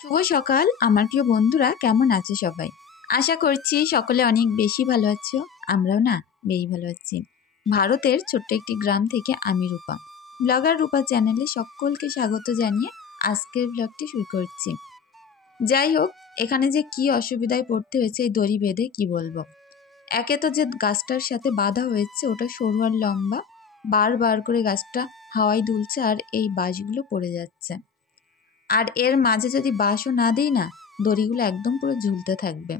শুভ সকাল আমার প্রিয় বন্ধুরা, কেমন আছো সবাই? আশা করছি সকলে অনেক বেশি ভালো আছো। আমরাও না বেশ ভালো আছি। ভারতের ছোট্ট একটি গ্রাম থেকে আমি রূপা, ব্লগার রূপা চ্যানেলে সকলকে স্বাগত জানিয়ে আজকের ব্লগটি শুরু করছি। যাই হোক, এখানে যে কি অসুবিধায় পড়তে হয়েছে এই দড়ি বেঁধে কি বলবো। একে তো যে গাছটার সাথে বাঁধা হয়েছে ওটা সরু আর লম্বা, বারবার করে গাছটা হাওয়ায় দুলছে আর এই বাঁশগুলো পড়ে যাচ্ছে। আর এর মাঝে যদি বাঁশও না দিই না, দড়িগুলো একদম পুরো ঝুলতে থাকবে।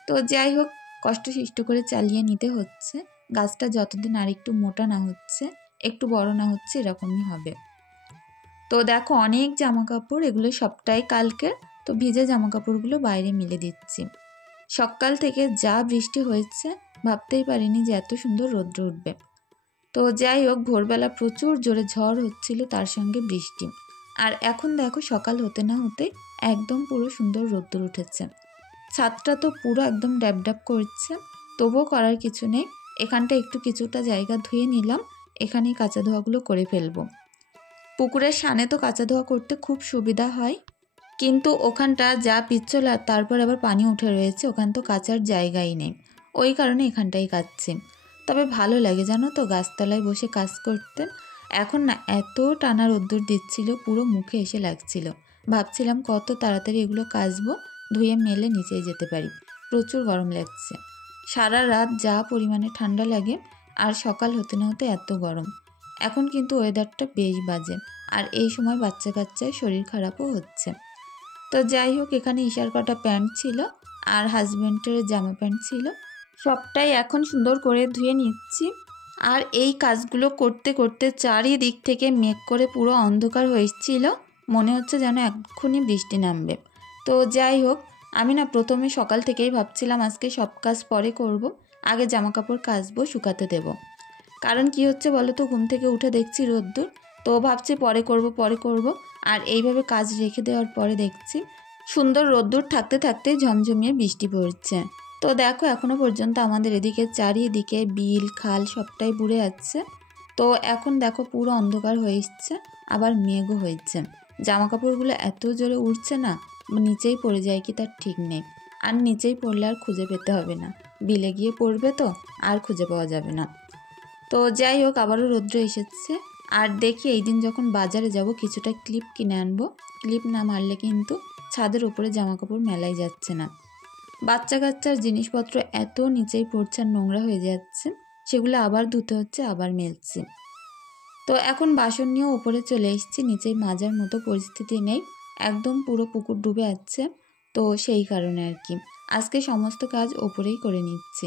তো যাই হোক, কষ্টসিষ্ট করে চালিয়ে নিতে হচ্ছে। গাছটা যতদিন আর একটু মোটা না হচ্ছে, একটু বড় না হচ্ছে, এরকমই হবে। তো দেখো, অনেক জামা কাপড়, এগুলো সবটাই কালকের। তো ভিজে জামা কাপড়গুলো বাইরে মেলে দিচ্ছি। সকাল থেকে যা বৃষ্টি হয়েছে, ভাবতেই পারিনি যে এত সুন্দর রৌদ্র উঠবে। তো যাই হোক, ভোরবেলা প্রচুর জোরে ঝড় হচ্ছিল, তার সঙ্গে বৃষ্টি। আর এখন দেখো, সকাল হতে না হতে একদম পুরো সুন্দর রোদ্দুর উঠেছে। ছাদটা তো পুরো একদম ড্যাব ড্যাব করছে, তবুও করার কিছু নেই। এখানটা একটু কিছুটা জায়গা ধুয়ে নিলাম, এখানেই কাঁচা ধোয়াগুলো করে ফেলবো। পুকুরের সানে তো কাঁচা ধোয়া করতে খুব সুবিধা হয়, কিন্তু ওখানটা যা পিচ্ছল আর তারপর আবার পানি উঠে রয়েছে, ওখান তো কাচার জায়গাই নেই। ওই কারণে এখানটাই কাচ্ছি। তবে ভালো লাগে জানো তো গাছতলায় বসে কাজ করতে। এখন না এত টানা রোদ্দুর দিচ্ছিল, পুরো মুখে এসে লাগছিল। ভাবছিলাম কত তাড়াতাড়ি এগুলো কাচবো, ধুয়ে মেলে নিচেই যেতে পারি। প্রচুর গরম লাগছে। সারা রাত যা পরিমাণে ঠান্ডা লাগে, আর সকাল হতে না হতে এত গরম। এখন কিন্তু ওয়েদারটা বেশ বাজে, আর এই সময় বাচ্চা কাচ্চার শরীর খারাপও হচ্ছে। তো যাই হোক, এখানে ঈশার কটা প্যান্ট ছিল আর হাজব্যান্ডের জামা প্যান্ট ছিল, সবটাই এখন সুন্দর করে ধুয়ে নিচ্ছি। আর এই কাজগুলো করতে করতে চারিদিক থেকে মেঘ করে পুরো অন্ধকার হয়েছিল, মনে হচ্ছে যেন এক্ষুনি বৃষ্টি নামবে। তো যাই হোক, আমি না প্রথমে সকাল থেকেই ভাবছিলাম আজকে সব কাজ পরে করব, আগে জামা কাপড় কাচবো, শুকাতে দেব। কারণ কি হচ্ছে বলো তো, ঘুম থেকে উঠে দেখছি রোদ্দুর, তো ভাবছি পরে করব। আর এইভাবে কাজ রেখে দেওয়ার পরে দেখছি সুন্দর রোদ্দুর থাকতে থাকতে ঝমঝমিয়ে বৃষ্টি পড়ছে। তো দেখো, এখনো পর্যন্ত আমাদের এদিকে চারিদিকে বিল খাল সবটাই বুড়ে যাচ্ছে। তো এখন দেখো পুরো অন্ধকার হয়ে এসছে, আবার মেঘও হয়েছে। জামা কাপড়গুলো এত জোরে উঠছে না, নিচেই পড়ে যায় কি তার ঠিক নেই। আর নিচেই পড়লে আর খুঁজে পেতে হবে না, বিলে গিয়ে পড়বে তো আর খুঁজে পাওয়া যাবে না। তো যাই হোক, আবারও রৌদ্র এসেছে। আর দেখি এই দিন যখন বাজারে যাব কিছুটা ক্লিপ কিনে আনবো। ক্লিপ না মারলে কিন্তু ছাদের উপরে জামা কাপড় মেলাই যাচ্ছে না। বাচ্চা কাচ্চার জিনিসপত্র এত নিচেই পড়ছে আর নোংরা হয়ে যাচ্ছে, সেগুলো আবার ধুতে হচ্ছে, আবার মেলছি। তো এখন বাসন নিয়েও উপরে চলে এসেছি, নিচেই মাজার মতো পরিস্থিতি নেই, একদম পুরো পুকুর ডুবে যাচ্ছে। তো সেই কারণে আর কি আজকে সমস্ত কাজ ওপরেই করে নিচ্ছি।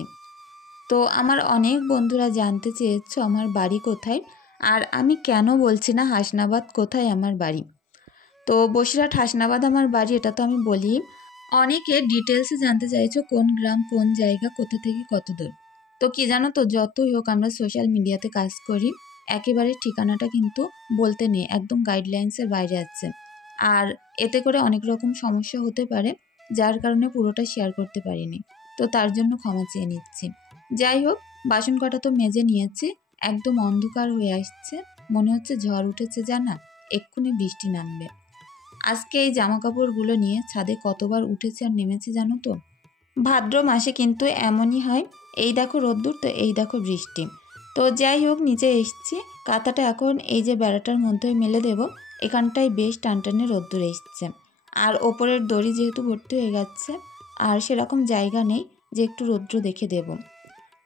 তো আমার অনেক বন্ধুরা জানতে চেয়েছো আমার বাড়ি কোথায়, আর আমি কেন বলছি না হাসনাবাদ কোথায় আমার বাড়ি। তো বসিরহাট হাসনাবাদ আমার বাড়ি, এটা তো আমি বলি। অনেকে ডিটেলসে জানতে চাইছো কোন গ্রাম কোন জায়গা কোথা থেকে কত দূর। তো কি জানো তো, যতই হোক আমরা সোশ্যাল মিডিয়াতে কাজ করি, একেবারে ঠিকানাটা কিন্তু বলতে নেই, একদম গাইডলাইন্সের বাইরে আছে। আর এতে করে অনেক রকম সমস্যা হতে পারে, যার কারণে পুরোটা শেয়ার করতে পারিনি। তো তার জন্য ক্ষমা চেয়ে নিচ্ছি। যাই হোক, বাসন কটা তো মেজে নিয়েছি, একদম অন্ধকার হয়ে আসছে, মনে হচ্ছে ঝড় উঠেছে জানা, এক্ষুনি বৃষ্টি নামবে। আজকে এই জামা কাপড়গুলো নিয়ে ছাদে কতবার উঠেছে আর নেমেছে জানো তো। ভাদ্র মাসে কিন্তু এমনই হয়, এই দেখো রোদ্দুর, তো এই দেখো বৃষ্টি। তো যাই হোক, নিচে এসছি, কাঁথাটা এখন এই যে বেড়াটার মধ্যে মেলে দেব। এখানটায় বেশ টানটানে রোদ্দুর এসছে, আর ওপরের দড়ি যেহেতু ভর্তি হয়ে গেছে, আর সেরকম জায়গা নেই যে একটু রৌদ্র দেখে দেব।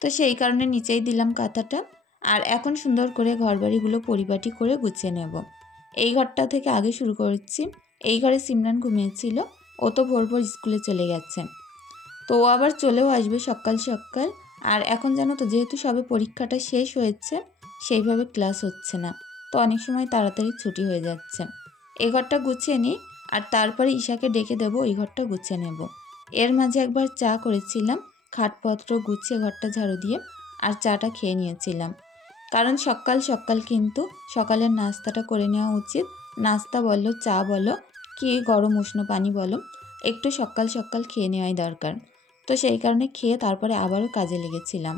তো সেই কারণে নিচেই দিলাম কাঁথাটা। আর এখন সুন্দর করে ঘরবাড়িগুলো পরিপাটি করে গুছিয়ে নেব। এই ঘরটা থেকে আগে শুরু করছি। এই ঘরে সিমরান ঘুমিয়েছিল, ও তো ভোর ভোর স্কুলে চলে গেছে। তো ও আবার চলেও আসবে সকাল সকাল। আর এখন জানো তো, যেহেতু সবে পরীক্ষাটা শেষ হয়েছে, সেইভাবে ক্লাস হচ্ছে না, তো অনেক সময় তাড়াতাড়ি ছুটি হয়ে যাচ্ছে। এই ঘরটা গুছিয়ে নিই, আর তারপরে ঈশাকে ডেকে দেবো, এই ঘরটা গুছিয়ে নেব। এর মাঝে একবার চা করেছিলাম, খাটপত্র গুছিয়ে ঘরটা ঝাড়ু দিয়ে, আর চাটা খেয়ে নিয়েছিলাম। কারণ সকাল সকাল কিন্তু সকালের নাস্তাটা করে নেওয়া উচিত। নাস্তা বলো, চা বলো, কি গরম উষ্ণ পানি বলো, একটু সকাল সকাল খেয়ে নেওয়াই দরকার। তো সেই কারণে খেয়ে তারপরে আবারও কাজে লেগেছিলাম।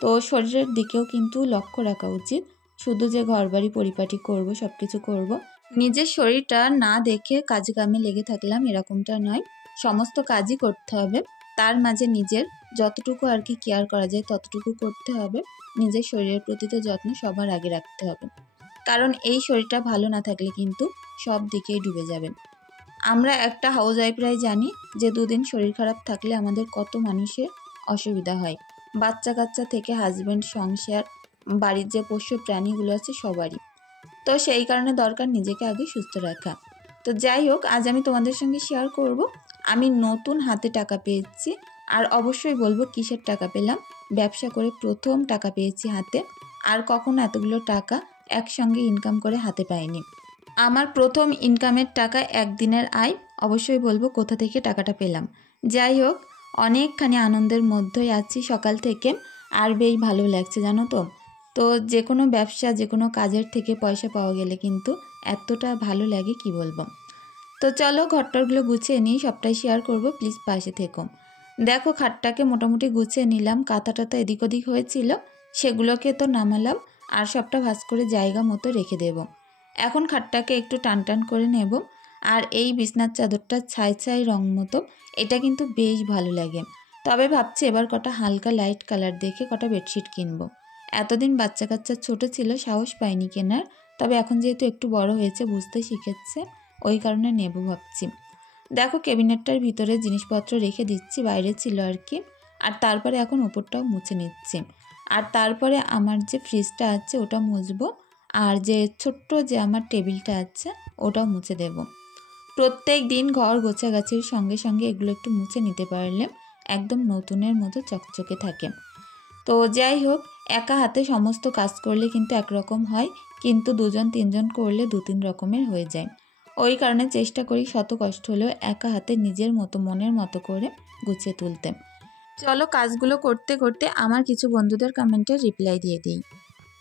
তো শরীরের দিকেও কিন্তু লক্ষ্য রাখা উচিত, শুধু যে ঘরবাড়ি পরিপাটি করব, সব কিছু করব, নিজের শরীরটা না দেখে কাজে কামে লেগে থাকলাম এরকমটা নয়, সমস্ত কাজই করতে হবে। তার মাঝে নিজের যতটুকু আর কি কেয়ার করা যায় ততটুকু করতে হবে। নিজের শরীরের প্রতি তো যত্ন সবার আগে রাখতে হবে, কারণ এই শরীরটা ভালো না থাকলে কিন্তু সব দিকেই ডুবে যাবে। আমরা একটা হাউস ওয়াইফরাই জানি যে দুদিন শরীর খারাপ থাকলে আমাদের কত মানুষের অসুবিধা হয়, বাচ্চা কাচ্চা থেকে হাজব্যান্ড, সংসার, বাড়ির যে পোষ্য প্রাণীগুলো আছে সবারই। তো সেই কারণে দরকার নিজেকে আগে সুস্থ রাখা। তো যাই হোক, আজ আমি তোমাদের সঙ্গে শেয়ার করব আমি নতুন হাতে টাকা পেয়েছি। আর অবশ্যই বলবো কিসের টাকা পেলাম। ব্যবসা করে প্রথম টাকা পেয়েছি হাতে, আর কখনো এতগুলো টাকা একসঙ্গে ইনকাম করে হাতে পাইনি। আমার প্রথম ইনকামের টাকা একদিনের আয়। অবশ্যই বলবো কোথা থেকে টাকাটা পেলাম। যাই হোক, অনেকখানি আনন্দের মধ্যেই আছি সকাল থেকে, আর বেশ ভালো লাগছে জানো তো। তো যে কোনো ব্যবসা, যে কোনো কাজের থেকে পয়সা পাওয়া গেলে কিন্তু এতটা ভালো লাগে কি বলবো। তো চলো ঘরটারগুলো গুছিয়ে নিই, সবটাই শেয়ার করব, প্লিজ পাশে থেকো। দেখো খাটটাকে মোটামুটি গুছিয়ে নিলাম, কাঁথা টাথা এদিক ওদিক হয়েছিল সেগুলোকে তো নামালাম, আর সবটা ভাঁজ করে জায়গা মতো রেখে দেব। এখন খাটটাকে একটু টান টান করে নেব। আর এই বিছনার চাদরটা ছাই ছাই রং মতো, এটা কিন্তু বেশ ভালো লাগে। তবে ভাবছি এবার কটা হালকা লাইট কালার দেখে কটা বেডশিট কিনবো। এতদিন বাচ্চা কাচ্চা ছোট ছিল, সাহস পাইনি কেনার। তবে এখন যেহেতু একটু বড় হয়েছে, বুঝতে শিখেছে, ওই কারণে নেব ভাবছি। দেখো ক্যাবিনেটটার ভিতরে জিনিসপত্র রেখে দিচ্ছি, বাইরে ছিল আর কি। আর তারপরে এখন উপরটাও মুছে নিচ্ছি। আর তারপরে আমার যে ফ্রিজটা আছে ওটা মুছবো, আর যে ছোট্ট যে আমার টেবিলটা আছে ওটাও মুছে দেব। প্রত্যেক দিন ঘর গোছাগাছির সঙ্গে সঙ্গে এগুলো একটু মুছে নিতে পারলে একদম নতুনের মতো চকচকে থাকে। তো যাই হোক, একা হাতে সমস্ত কাজ করলে কিন্তু একরকম হয়, কিন্তু দুজন তিনজন করলে দু তিন রকমের হয়ে যায়। ওই কারণে চেষ্টা করি শত কষ্ট হলেও একা হাতে নিজের মতো মনের মতো করে গুছিয়ে তুলতে। চলো কাজগুলো করতে করতে আমার কিছু বন্ধুদের কমেন্টে রিপ্লাই দিয়ে দিই।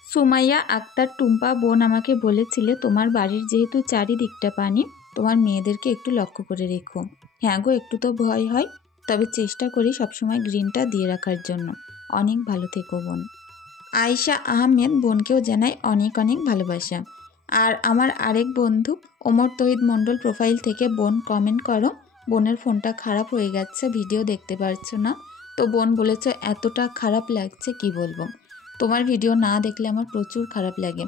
সুমাইয়া আক্তার টুম্পা বোন আমাকে বলেছিলে তোমার বাড়ির যেহেতু চারিদিকটা পানি, তোমার মেয়েদেরকে একটু লক্ষ্য করে রেখো। হ্যাঁ গো, একটু তো ভয় হয়, তবে চেষ্টা করি সবসময় গ্রিনটা দিয়ে রাখার জন্য। অনেক ভালো থেকো বোন। আয়েশা আহমেদ বোনকেও জানাই অনেক অনেক ভালোবাসা। আর আমার আরেক বন্ধু ওমর তহিদ মণ্ডল প্রোফাইল থেকে বোন কমেন্ট করো, বোনের ফোনটা খারাপ হয়ে গেছে, ভিডিও দেখতে পারছো না। তো বোন বলেছে এতটা খারাপ লাগছে কি বলবো, তোমার ভিডিও না দেখলে আমার প্রচুর খারাপ লাগে।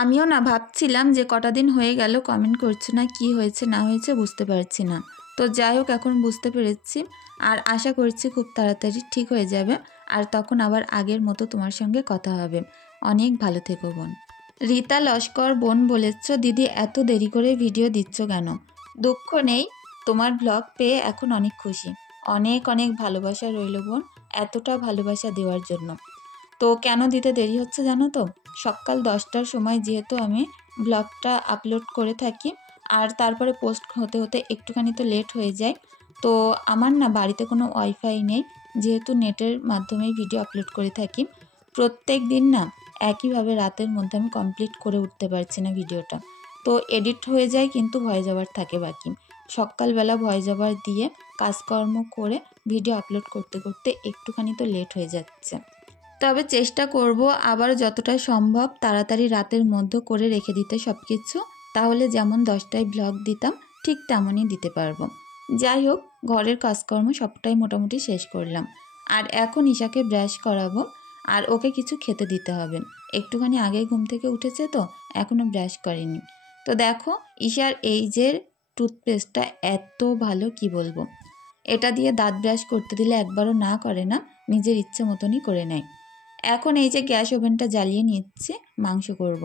আমিও না ভাবছিলাম যে কটা দিন হয়ে গেল কমেন্ট করছো না, কি হয়েছে না হয়েছে বুঝতে পারছি না। তো যাই হোক, এখন বুঝতে পেরেছি, আর আশা করছি খুব তাড়াতাড়ি ঠিক হয়ে যাবে, আর তখন আবার আগের মতো তোমার সঙ্গে কথা হবে। অনেক ভালো থেকো বোন। রীতা লস্কর বোন বলেছ দিদি এত দেরি করে ভিডিও দিচ্ছ কেন? দুঃখ নেই, তোমার ব্লগ পেয়ে এখন অনেক খুশি। অনেক অনেক ভালোবাসা রইল বোন, এতটা ভালোবাসা দেওয়ার জন্য। তো কেন দিতে দেরি হচ্ছে জানো তো? সকাল 10টার সময় যেহেতু আমি ব্লগটা আপলোড করে থাকি, আর তারপরে পোস্ট হতে হতে একটুখানি তো লেট হয়ে যায়। তো আমার না বাড়িতে কোনো ওয়াইফাই নেই, যেহেতু নেটের মাধ্যমেই ভিডিও আপলোড করে থাকি। প্রত্যেক দিন না একইভাবে রাতের মধ্যে আমি কমপ্লিট করে উঠতে পারছি না ভিডিওটা। তো এডিট হয়ে যায় কিন্তু ভয়েস ওভার থাকে বাকি। সকালবেলা ভয়েস ওভার দিয়ে কাজকর্ম করে ভিডিও আপলোড করতে করতে একটুখানি তো লেট হয়ে যাচ্ছে। তবে চেষ্টা করব আবার যতটা সম্ভব তাড়াতাড়ি রাতের মধ্যে করে রেখে দিতে সব কিছু, তাহলে যেমন 10টায় ব্লগ দিতাম ঠিক তেমনই দিতে পারবো। যাই হোক, ঘরের কাজকর্ম সবটাই মোটামুটি শেষ করলাম। আর এখন ঈশাকে ব্রাশ করাবো, আর ওকে কিছু খেতে দিতে হবে। একটুখানি আগেই ঘুম থেকে উঠেছে তো এখনও ব্রাশ করেনি। তো দেখো ঈশার এই যে টুথপেস্টটা এত ভালো কি বলবো, এটা দিয়ে দাঁত ব্রাশ করতে দিলে একবারও না করে না, নিজের ইচ্ছে মতনই করে নেয়। এখন এই যে গ্যাস ওভেনটা জ্বালিয়ে নিচ্ছে, মাংস করব।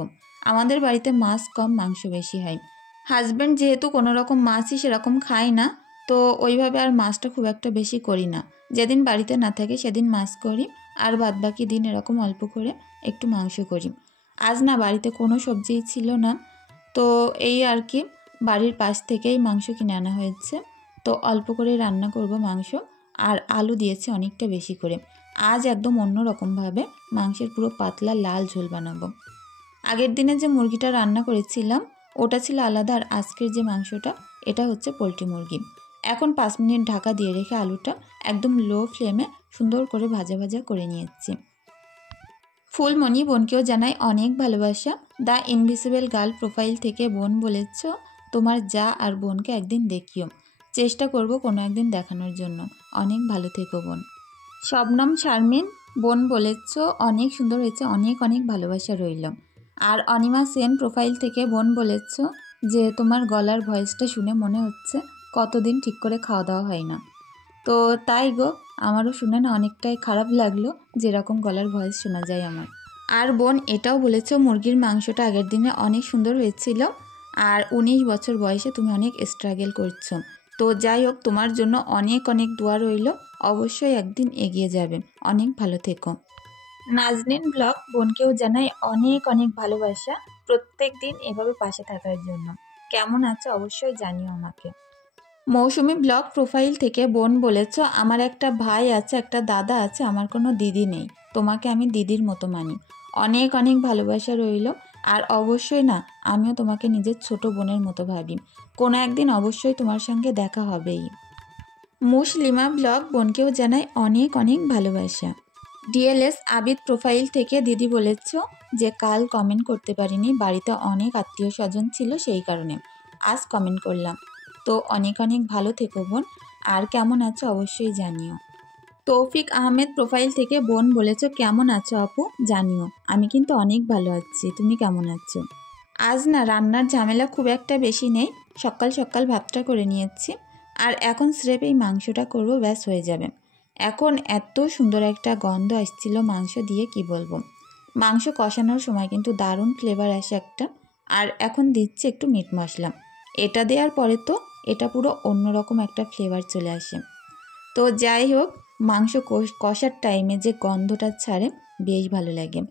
আমাদের বাড়িতে মাছ কম, মাংস বেশি হয়। হাজব্যান্ড যেহেতু কোনো রকম মাছই সেরকম খায় না, তো ওইভাবে আর মাছটা খুব একটা বেশি করি না। যেদিন বাড়িতে না থাকে সেদিন মাছ করি, আর বাদবাকি দিন এরকম অল্প করে একটু মাংস করি। আজ না বাড়িতে কোনো সবজিই ছিল না, তো এই আর কি বাড়ির পাশ থেকেই মাংস কিনে আনা হয়েছে। তো অল্প করে রান্না করব মাংস, আর আলু দিয়েছে অনেকটা বেশি করে। আজ একদম অন্য রকমভাবে মাংসের পুরো পাতলা লাল ঝোল বানাবো। আগের দিনে যে মুরগিটা রান্না করেছিলাম ওটা ছিল আলাদা, আর আজকের যে মাংসটা এটা হচ্ছে পোলট্রি মুরগি। এখন 5 মিনিট ঢাকা দিয়ে রেখে আলুটা একদম লো ফ্লেমে সুন্দর করে ভাজা ভাজা করে নিয়েছি। ফুলমণি বোনকেও জানাই অনেক ভালোবাসা। দ্য ইনভিসিবল গার্ল প্রোফাইল থেকে বোন বলেছ তোমার যা আর বোনকে একদিন দেখিও, চেষ্টা করব কোনো একদিন দেখানোর জন্য। অনেক ভালো থেকো বোন। শবনম শারমিন বোন বলেছ অনেক সুন্দর হয়েছে, অনেক অনেক ভালোবাসা রইল। আর অনিমা সেন প্রোফাইল থেকে বোন বলেছ যে তোমার গলার ভয়েসটা শুনে মনে হচ্ছে কতদিন ঠিক করে খাওয়া দাওয়া হয় না। তো তাই গো, আমারও শুনে না অনেকটাই খারাপ লাগলো যেরকম গলার ভয়েস শোনা যায় আমার। আর বোন এটাও বলেছ মুরগির মাংসটা আগের দিনে অনেক সুন্দর হয়েছিল, আর 19 বছর বয়সে তুমি অনেক স্ট্রাগল করছো। তো যাই হোক, তোমার জন্য অনেক অনেক দোয়া রইল, অবশ্যই একদিন এগিয়ে যাবে। অনেক ভালো থেকো। নাজনীন ব্লগ বোনকেও জানাই অনেক অনেক ভালোবাসা, প্রত্যেক দিন এভাবে পাশে থাকার জন্য। কেমন আছো অবশ্যই জানিও আমাকে। মৌসুমি ব্লগ প্রোফাইল থেকে বোন বলেছ আমার একটা ভাই আছে, একটা দাদা আছে, আমার কোনো দিদি নেই, তোমাকে আমি দিদির মতো মানি। অনেক অনেক ভালোবাসা রইল। আর অবশ্যই না, আমিও তোমাকে নিজের ছোট বোনের মতো ভাবি। কোনো একদিন অবশ্যই তোমার সঙ্গে দেখা হবেই। মুসলিমা ব্লগ বোনকেও জানাই অনেক অনেক ভালোবাসা। ডিএলএস আবিদ প্রোফাইল থেকে দিদি বলেছ যে কাল কমেন্ট করতে পারিনি, বাড়িতে অনেক আত্মীয় স্বজন ছিল সেই কারণে আজ কমেন্ট করলাম। তো অনেক অনেক ভালো থেকো বোন, আর কেমন আছো অবশ্যই জানিও। তৌফিক আহমেদ প্রোফাইল থেকে বোন বলেছ কেমন আছো আপু, জানিও। আমি কিন্তু অনেক ভালো আছি, তুমি কেমন আছো? আজ না রান্নার ঝামেলা খুব একটা বেশি নেই, সকাল সকাল ভাতটা করে নিয়েছি, আর এখন স্রেফ এই মাংসটা করবো, ব্যাস হয়ে যাবে। এখন এত সুন্দর একটা গন্ধ আসছিল মাংস দিয়ে, কি বলবো। মাংস কষানোর সময় কিন্তু দারুণ ফ্লেভার আসে একটা। আর এখন দিচ্ছি একটু মিট মশলা, এটা দেওয়ার পরে তো এটা পুরো অন্যরকম একটা ফ্লেভার চলে আসে। তো যাই হোক, মাংস কষার টাইমে যে গন্ধটা ছাড়ে বেশ ভালো লাগে।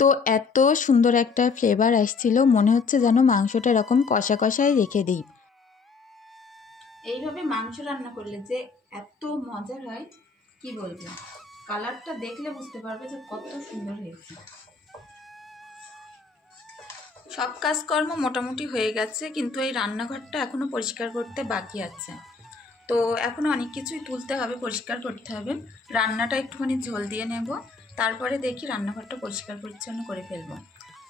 তো এত সুন্দর একটা ফ্লেভার আসছিল, মনে হচ্ছে যেন মাংসটা এরকম কষা কষাই রেখে দিই। এইভাবে মাংস রান্না করলে যে এত মজার হয় কি বলবো, কালারটা দেখলে বুঝতে পারবে যে কত সুন্দর হয়েছে। সব কাজকর্ম মোটামুটি হয়ে গেছে, কিন্তু এই রান্নাঘরটা এখনো পরিষ্কার করতে বাকি আছে। তো এখনো অনেক কিছুই তুলতে হবে, পরিষ্কার করতে হবে। রান্নাটা একটুখানি ঝোল দিয়ে নেব, তারপরে দেখি রান্নাঘরটা পরিষ্কার পরিচ্ছন্ন করে ফেলবো।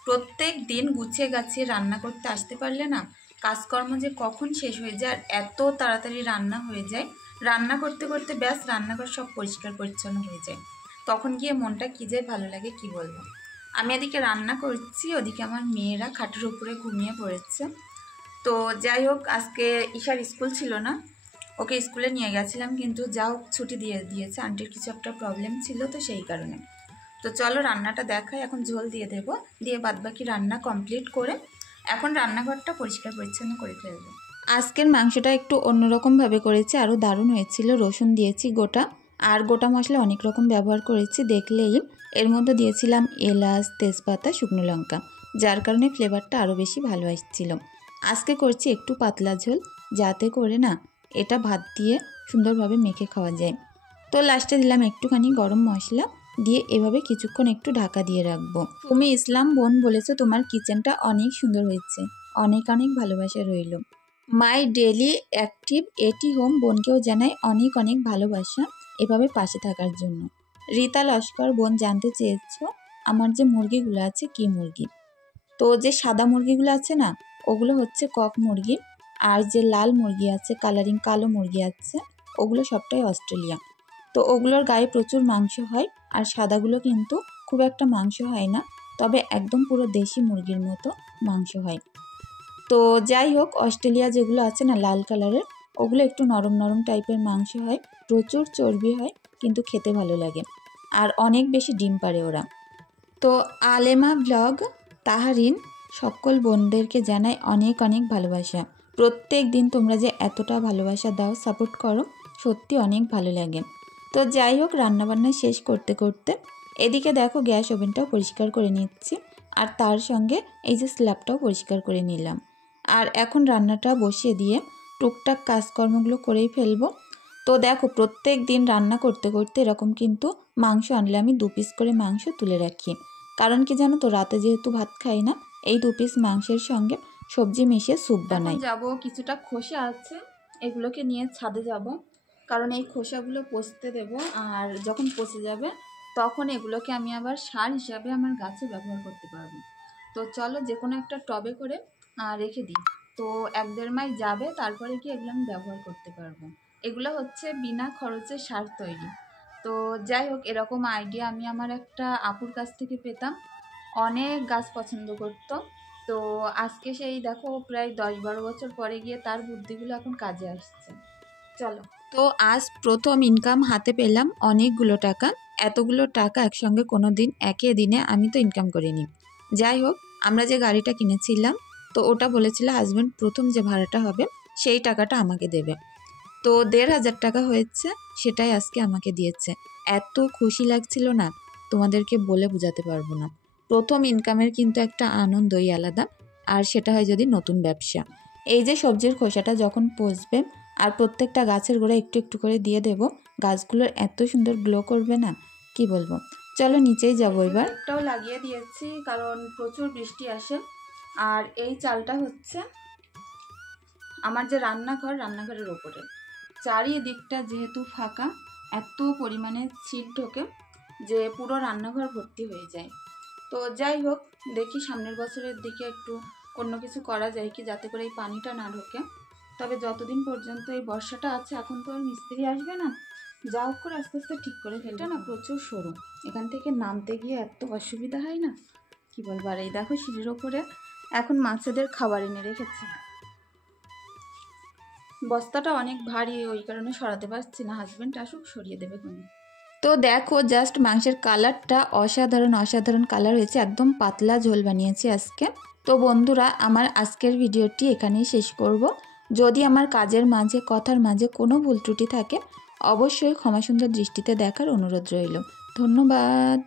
প্রত্যেক দিন গুছিয়ে গাছিয়ে রান্না করতে আসতে পারলে না কাজকর্ম যে কখন শেষ হয়ে যায়, আর এত তাড়াতাড়ি রান্না হয়ে যায়। রান্না করতে করতে ব্যাস রান্নাঘর সব পরিষ্কার পরিচ্ছন্ন হয়ে যায়, তখন গিয়ে মনটা কী যে ভালো লাগে কি বলবো। আমি এদিকে রান্না করছি, ওদিকে আমার মেয়েরা খাটের উপরে ঘুমিয়ে পড়েছে। তো যাই হোক, আজকে ঈশার স্কুল ছিল না, ওকে স্কুলে নিয়ে গেছিলাম, কিন্তু যা হোক ছুটি দিয়ে দিয়েছে, আন্টির কিছু একটা প্রবলেম ছিল তো সেই কারণে। তো চলো রান্নাটা দেখাই, এখন ঝোল দিয়ে দেবো, দিয়ে বাদবাকি রান্না কমপ্লিট করে এখন রান্নাঘরটা পরিষ্কার পরিচ্ছন্ন করে ফেলবো। আজকের মাংসটা একটু অন্যরকমভাবে করেছি, আরও দারুণ হয়েছিল। রসুন দিয়েছি গোটা, আর গোটা মশলা অনেক রকম ব্যবহার করেছি দেখলেই। এর মধ্যে দিয়েছিলাম এলাচ, তেজপাতা, শুকনো লঙ্কা, যার কারণে ফ্লেভারটা আরও বেশি ভালো আসছিল। আজকে করছি একটু পাতলা ঝোল, যাতে করে না এটা ভাত দিয়ে সুন্দরভাবে মেখে খাওয়া যায়। তো লাস্টে দিলাম একটুখানি গরম মশলা, দিয়ে এভাবে কিছুক্ষণ একটু ঢাকা দিয়ে রাখবো। তুমি ইসলাম বোন বলেছো তোমার কিচেনটা অনেক সুন্দর হয়েছে, অনেক অনেক ভালোবাসা রইল। মাই ডেলি অ্যাক্টিভ এটি হোম বোনকেও জানাই অনেক অনেক ভালোবাসা এভাবে পাশে থাকার জন্য। রীতা লস্কর বোন জানতে চেয়েছ আমার যে মুরগিগুলো আছে কি মুরগি। তো যে সাদা মুরগিগুলো আছে না, ওগুলো হচ্ছে কক মুরগি, আর যে লাল মুরগি আছে, কালারিং কালো মুরগি আছে, ওগুলো সবটাই অস্ট্রেলিয়া। তো ওগুলোর গায়ে প্রচুর মাংস হয়, আর সাদাগুলো কিন্তু খুব একটা মাংস হয় না, তবে একদম পুরো দেশি মুরগির মতো মাংস হয়। তো যাই হোক, অস্ট্রেলিয়া যেগুলো আছে না লাল কালারের, ওগুলো একটু নরম নরম টাইপের মাংস হয়, প্রচুর চর্বি হয়, কিন্তু খেতে ভালো লাগে, আর অনেক বেশি ডিম পারে ওরা। তো আলেমা ব্লগ তাহারিন সকল বোনদেরকে জানাই অনেক অনেক ভালোবাসা। প্রত্যেক দিন তোমরা যে এতটা ভালোবাসা দাও, সাপোর্ট করো, সত্যি অনেক ভালো লাগে। তো যাই হোক, রান্নাবান্না শেষ করতে করতে এদিকে দেখো গ্যাস ওভেনটাও পরিষ্কার করে নিচ্ছি, আর তার সঙ্গে এই যে স্ল্যাবটাও পরিষ্কার করে নিলাম। আর এখন রান্নাটা বসিয়ে দিয়ে টুকটাক কাজকর্মগুলো করেই ফেলবো। তো দেখো, প্রত্যেক দিন রান্না করতে করতে এরকম কিন্তু মাংস আনলে আমি 2 পিস করে মাংস তুলে রাখি, কারণ কি জানো তো, রাতে যেহেতু ভাত খাই না, এই 2 পিস মাংসের সঙ্গে সবজি মিশিয়ে স্যুপ বানাই। যাব কিছুটা খোসা আছে, এগুলোকে নিয়ে ছাদে যাব, কারণ এই খোসাগুলো পচতে দেব, আর যখন পচে যাবে তখন এগুলোকে আমি আবার সার হিসাবে আমার গাছে ব্যবহার করতে পারবো। তো চলো যে কোনো একটা টবে করে রেখে দিই। তো 1-1.5 মাস যাবে, তারপরে কি এগুলো আমি ব্যবহার করতে পারবো। এগুলো হচ্ছে বিনা খরচে সার তৈরি। তো যাই হোক, এরকম আইডিয়া আমি আমার একটা আপুর কাছ থেকে পেতাম, অনেক গাছ পছন্দ করতো। তো আজকে সেই দেখো প্রায় 10-12 বছর পরে গিয়ে তার বুদ্ধিগুলো এখন কাজে আসছে। চলো, তো আজ প্রথম ইনকাম হাতে পেলাম অনেকগুলো টাকা। এতগুলো টাকা একসঙ্গে কোনো দিন একে দিনে আমি তো ইনকাম করিনি। যাই হোক, আমরা যে গাড়িটা কিনেছিলাম, তো ওটা বলেছিল হাজব্যান্ড প্রথম যে ভাড়াটা হবে সেই টাকাটা আমাকে দেবে। তো 1,500 টাকা হয়েছে, সেটাই আজকে আমাকে দিয়েছে। এত খুশি লাগছিল না, তোমাদেরকে বলে বোঝাতে পারবো না। প্রথম ইনকামের কিন্তু একটা আনন্দই আলাদা, আর সেটা হয় যদি নতুন ব্যবসা। এই যে সবজির খোসাটা যখন পচবে আর প্রত্যেকটা গাছের গোড়া একটু একটু করে দিয়ে দেব, গাছগুলোর এত সুন্দর গ্লো করবে না, কি বলবো। চলো নিচেই যাবো এবার। একটাও লাগিয়ে দিয়েছি কারণ প্রচুর বৃষ্টি আসে। আর এই চালটা হচ্ছে আমার যে রান্নাঘরের ওপরে। চারিদিকটা যেহেতু ফাঁকা, এত পরিমাণে ছিট ঢোকে যে পুরো রান্নাঘর ভর্তি হয়ে যায়। তো যাই হোক, দেখি সামনের বছরের দিকে একটু অন্য কিছু করা যায় কি, যাতে করে এই পানিটা না ঢোকে। তবে যতদিন পর্যন্ত এই বর্ষাটা আছে, এখন তো আর মিস্ত্রি আসবে না, যা হোক করে আস্তে আস্তে ঠিক করে ফেলটা না প্রচুর সরু, এখান থেকে নামতে গিয়ে এত অসুবিধা হয় না, কি বলবো। আর এই দেখো সিঁড়ির ওপরে এখন মাছেদের খাবার এনে রেখেছে। বস্তাটা অনেক ভারী, ওই কারণে সরাতে পারছি না, হাজব্যান্ড আসুক সরিয়ে দেবে কোনো। তো দেখো জাস্ট মাংসের কালারটা অসাধারণ কালার হয়েছে, একদম পাতলা ঝোল বানিয়েছি আজকে। তো বন্ধুরা, আমার আজকের ভিডিওটি এখানেই শেষ করব। যদি আমার কাজের মাঝে কথার মাঝে কোনো ভুল ত্রুটি থাকে, অবশ্যই ক্ষমাসুন্দর দৃষ্টিতে দেখার অনুরোধ রইল। ধন্যবাদ।